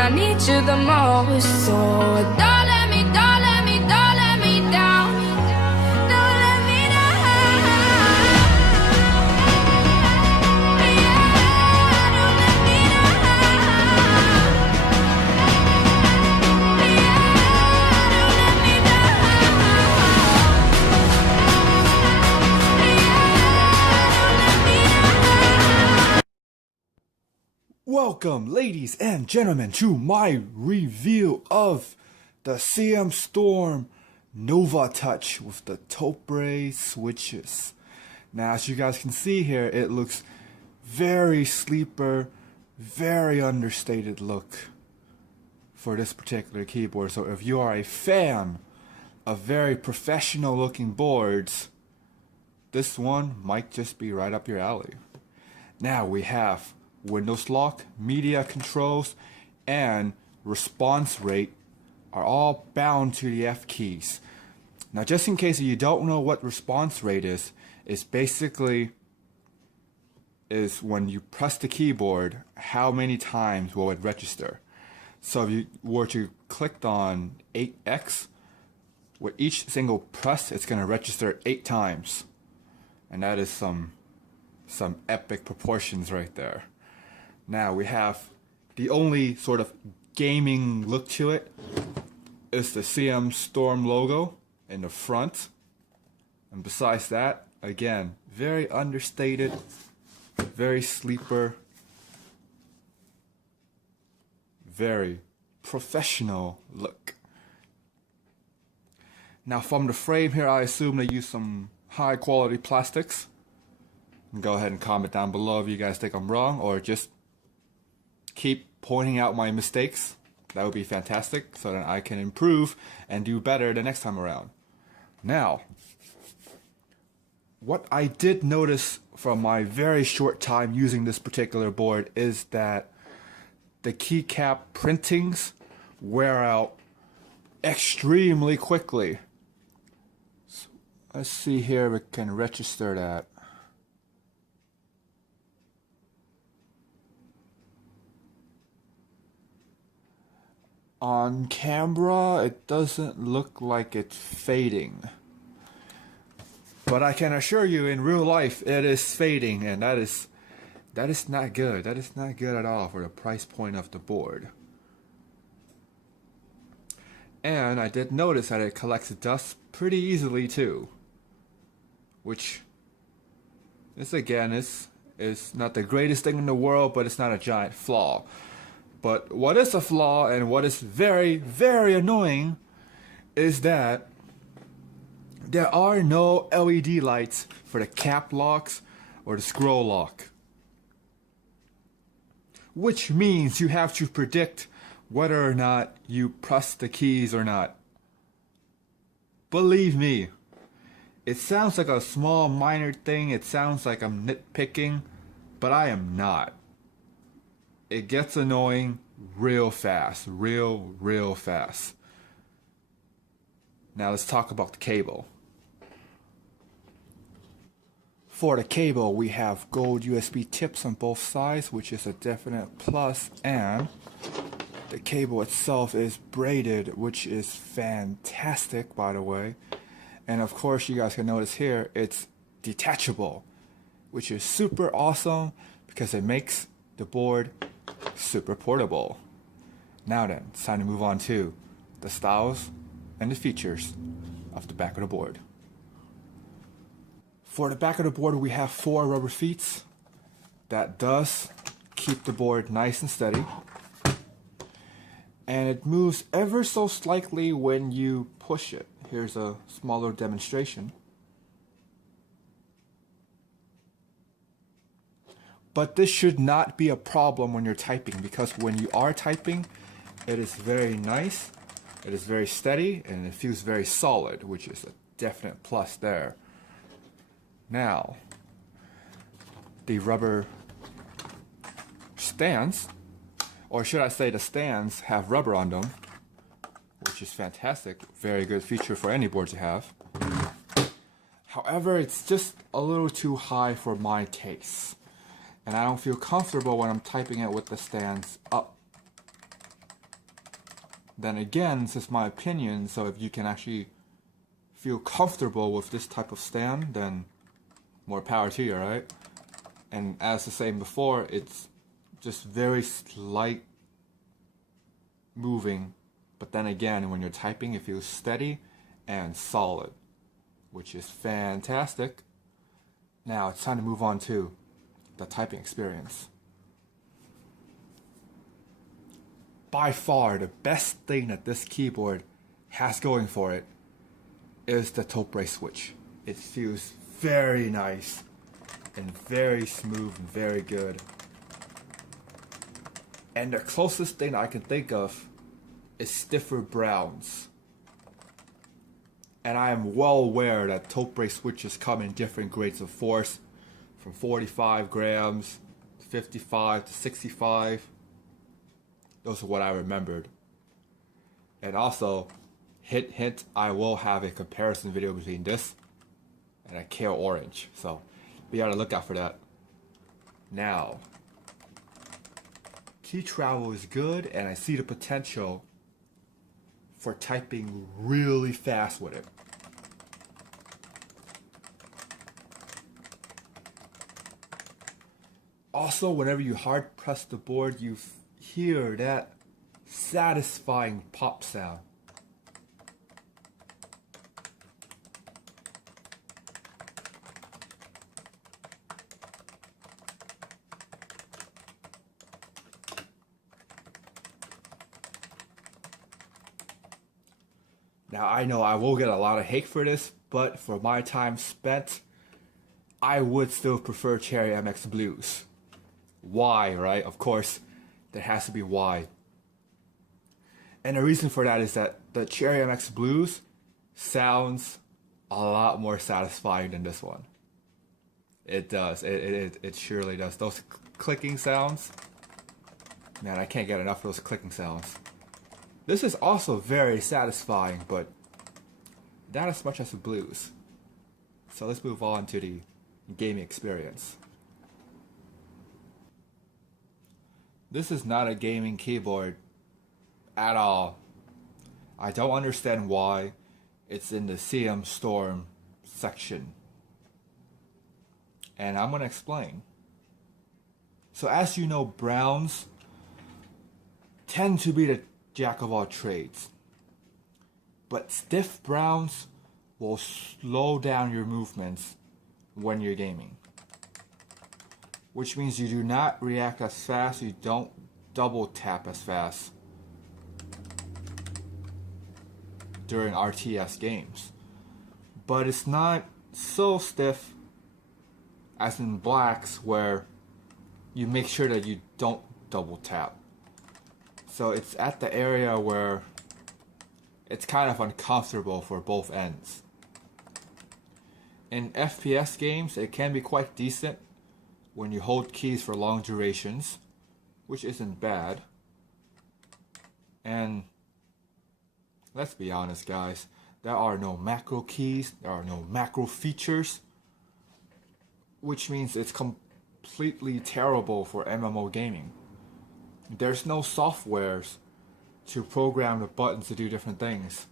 I need you the most, so don't let me down. Don't let me down. Yeah, don't let me down. Yeah, don't let me down. Welcome, ladies and gentlemen, to my review of the CM Storm Novatouch with the Topre switches. Now, as you guys can see here, it looks very sleeper, very understated look for this particular keyboard. So if you are a fan of very professional looking boards, this one might just be right up your alley. Now we have Windows lock, media controls, and response rate are all bound to the F keys. Now, just in case you don't know what response rate is basically when you press the keyboard, how many times will it register. So if you were to click on 8x, with each single press, it's going to register 8 times. And that is some epic proportions right there. Now we have the only sort of gaming look to it is the CM Storm logo in the front. And besides that, again, very understated, very sleeper, very professional look. Now from the frame here, I assume they use some high quality plastics. Go ahead and comment down below if you guys think I'm wrong, or just keep pointing out my mistakes. That would be fantastic, so that I can improve and do better the next time around. Now, what I did notice from my very short time using this particular board is that the keycap printings wear out extremely quickly. So let's see here if we can register that. On camera, it doesn't look like it's fading. But I can assure you, in real life, it is fading, and that is not good. That is not good at all for the price point of the board. And I did notice that it collects dust pretty easily too, which this again is not the greatest thing in the world, but it's not a giant flaw. But what is a flaw and what is very, very annoying is that there are no LED lights for the cap locks or the scroll lock. Which means you have to predict whether or not you press the keys or not. Believe me, it sounds like a small minor thing, it sounds like I'm nitpicking, but I am not. It gets annoying real fast, real fast. Now let's talk about the cable. For the cable, we have gold USB tips on both sides, which is a definite plus, and the cable itself is braided, which is fantastic, by the way. And of course, you guys can notice here, it's detachable, which is super awesome because it makes the board super portable. Now then, it's time to move on to the styles and the features of the back of the board. For the back of the board, we have 4 rubber feet. That does keep the board nice and steady. And it moves ever so slightly when you push it. Here's a smaller demonstration. But this should not be a problem when you're typing, because when you are typing, it is very nice It is very steady and it feels very solid, which is a definite plus there. Now, the rubber stands, or should I say the stands have rubber on them, which is fantastic. Very good feature for any board to have. However, it's just a little too high for my taste, and I don't feel comfortable when I'm typing it with the stands up. Then again, this is my opinion, so if you can actually feel comfortable with this type of stand, then more power to you, right? And as I was saying before, it's just very slight moving, but then again, when you're typing, it feels steady and solid, which is fantastic. Now it's time to move on to the typing experience. By far, the best thing that this keyboard has going for it is the Topre switch. It feels very nice and very smooth and very good. And the closest thing I can think of is stiffer browns. And I am well aware that Topre switches come in different grades of force, from 45 grams, 55 to 65. Those are what I remembered. And also, hint hint, I will have a comparison video between this and a Kale Orange, so be on the lookout for that. Now, key travel is good, and I see the potential for typing really fast with it. Also, whenever you hard press the board, you hear that satisfying pop sound. Now, I know I will get a lot of hate for this, but for my time spent, I would still prefer Cherry MX Blues. Why, right? Of course, there has to be why. And the reason for that is that the Cherry MX Blues sounds a lot more satisfying than this one. It does. It surely does. Those clicking sounds, man, I can't get enough of those clicking sounds. This is also very satisfying, but not as much as the blues. So let's move on to the gaming experience. This is not a gaming keyboard at all. I don't understand why it's in the CM Storm section. And I'm going to explain. So as you know, browns tend to be the jack of all trades. But stiff browns will slow down your movements when you're gaming. Which means you do not react as fast, you don't double tap as fast during RTS games. But it's not so stiff as in blacks where you make sure that you don't double tap. So it's at the area where it's kind of uncomfortable for both ends. In FPS games, it can be quite decent when you hold keys for long durations, which isn't bad. And let's be honest, guys, there are no macro keys, there are no macro features, which means it's completely terrible for MMO gaming. There's no softwares to program the buttons to do different things.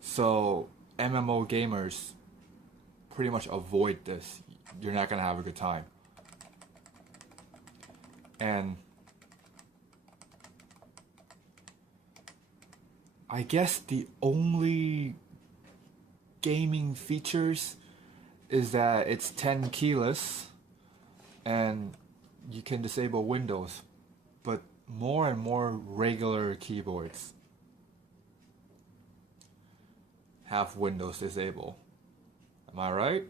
So MMO gamers pretty much avoid this. You're not gonna have a good time. And I guess the only gaming features is that it's 10 keyless and you can disable Windows. But more and more regular keyboards have Windows disabled. Am I right?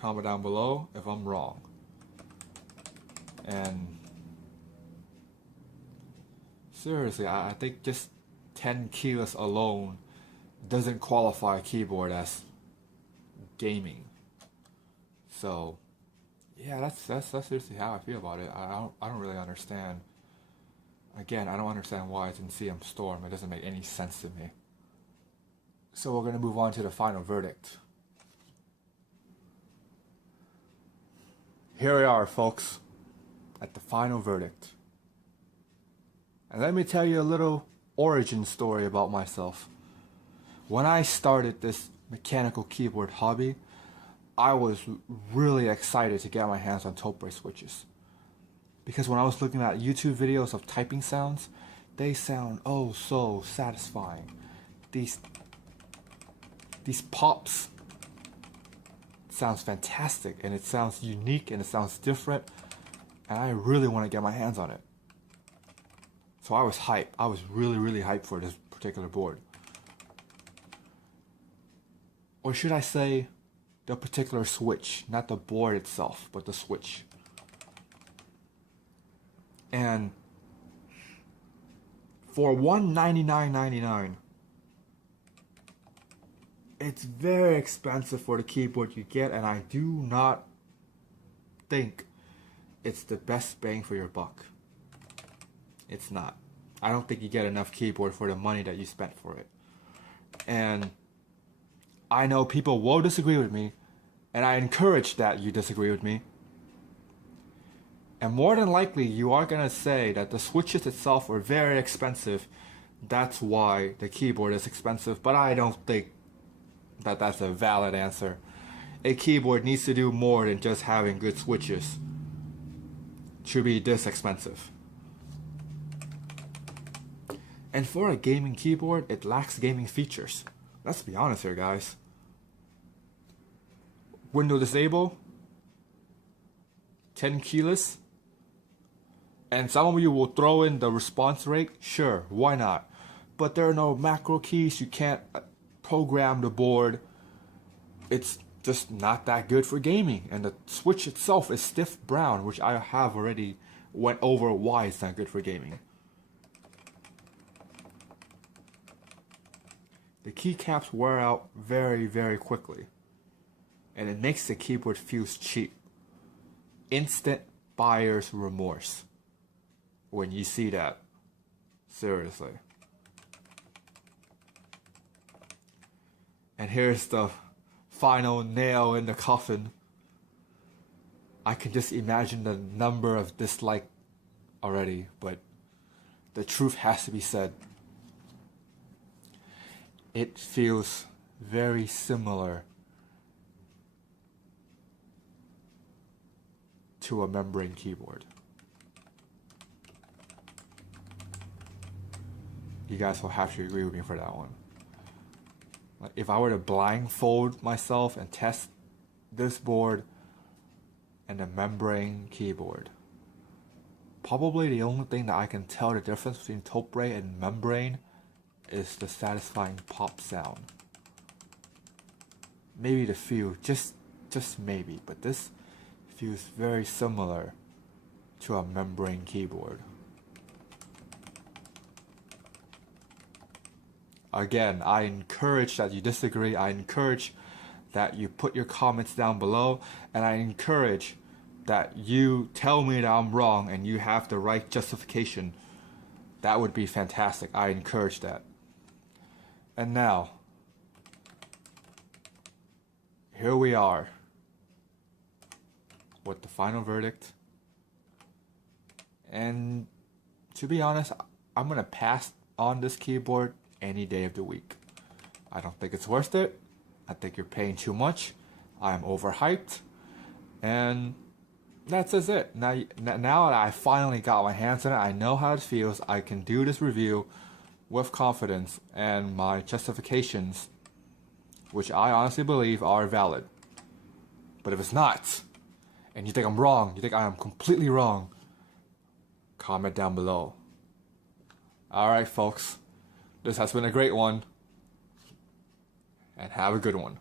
Comment down below if I'm wrong. And seriously, I think just 10 keyless alone doesn't qualify a keyboard as gaming. So yeah, that's seriously how I feel about it. I don't really understand. Again, I don't understand why it's in CM Storm. It doesn't make any sense to me. So we're going to move on to the final verdict. Here we are, folks, at the final verdict. And let me tell you a little origin story about myself. When I started this mechanical keyboard hobby, I was really excited to get my hands on Topre switches. Because when I was looking at YouTube videos of typing sounds, they sound oh so satisfying. These pops sounds fantastic, and it sounds unique, and it sounds different, and I really want to get my hands on it. So I was hyped. I was really hyped for this particular board. Or should I say the particular switch, not the board itself, but the switch. And for $199.99, it's very expensive for the keyboard you get, and I do not think it's the best bang for your buck. It's not. I don't think you get enough keyboard for the money that you spent for it. And I know people will disagree with me, and I encourage that you disagree with me. And more than likely, you are going to say that the switches itself are very expensive. That's why the keyboard is expensive. But I don't think that that's a valid answer. A keyboard needs to do more than just having good switches to be this expensive. And for a gaming keyboard, it lacks gaming features. Let's be honest here, guys. Window disable, 10 keyless, and some of you will throw in the response rate. Sure, why not? But there are no macro keys. You can't program the board. It's just not that good for gaming. And the switch itself is stiff brown, which I have already went over why it's not good for gaming. The keycaps wear out very quickly, and it makes the keyboard feel cheap. Instant buyer's remorse when you see that. Seriously. And here's the final nail in the coffin. I can just imagine the number of dislike already, but the truth has to be said. It feels very similar to a membrane keyboard. You guys will have to agree with me for that one. Like, if I were to blindfold myself and test this board and a membrane keyboard, probably the only thing that I can tell the difference between Topre and membrane is the satisfying pop sound. Maybe the feel, just maybe, but this feels very similar to a membrane keyboard. Again, I encourage that you disagree. I encourage that you put your comments down below, and I encourage that you tell me that I'm wrong and you have the right justification. That would be fantastic. I encourage that. And now, here we are with the final verdict. And to be honest, I'm going to pass on this keyboard any day of the week. I don't think it's worth it. I think you're paying too much. I'm overhyped. And that's just it. Now that I finally got my hands on it, I know how it feels. I can do this review with confidence, and my justifications, which I honestly believe are valid. But if it's not, and you think I'm wrong, you think I am completely wrong, comment down below. Alright folks, this has been a great one, and have a good one.